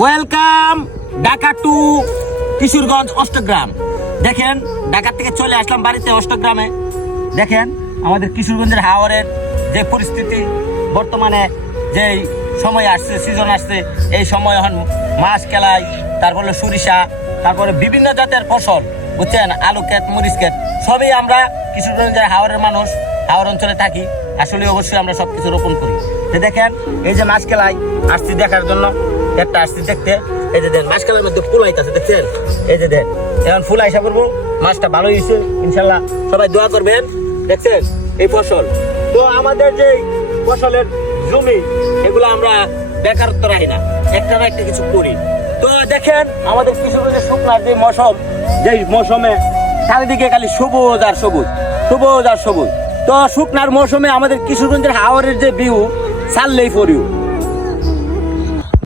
Welcome Dhaka to Kishoreganj Ashtagram. দেখেন ঢাকা থেকে চলে আসলাম বাড়িতে অষ্টগ্রামে। দেখেন আমাদের কিশোরগঞ্জের হাওরের যে পরিস্থিতি, বর্তমানে যে সময় আসছে, সিজন আসছে, এই সময় এখন মাছ কেলাই, তারপরে সরিষা, তারপরে বিভিন্ন জাতের ফসল, বুঝছেন, আলু ক্ষেত, মরিচ ক্ষেত, সবই আমরা কিশোরগঞ্জের হাওরের মানুষ, হাওর অঞ্চলে থাকি। আসলে অবশ্যই আমরা সব কিছু রোপণ করি। তো দেখেন এই যে মাছ কেলাই আসছি দেখার জন্য, একটা আসছি দেখতে। এই যে দেন মাছ কেলার মধ্যে ফুল আইতাছে, দেখছেন? এই যে দেন এখন ফুল আইসা করবো, মাছটা ভালো হয়েছে ইনশাল্লাহ, সবাই দোয়া করবেন। দেখছেন এই ফসল, তো আমাদের যে ফসলের জমি, এগুলো আমরা বেকারত্ব রাখি না, একটা না একটা কিছু করি। তো দেখেন আমাদের কিশোরগঞ্জের শুকনার যে মৌসুম, যেই মৌসুমে চারিদিকে খালি সবুজ আর সবুজ, সবুজ আর সবুজ। তো শুকনার মৌসুমে আমাদের কিশোরগঞ্জের হাওরের যে ভিউ, ছাড়লেই ফরিউ।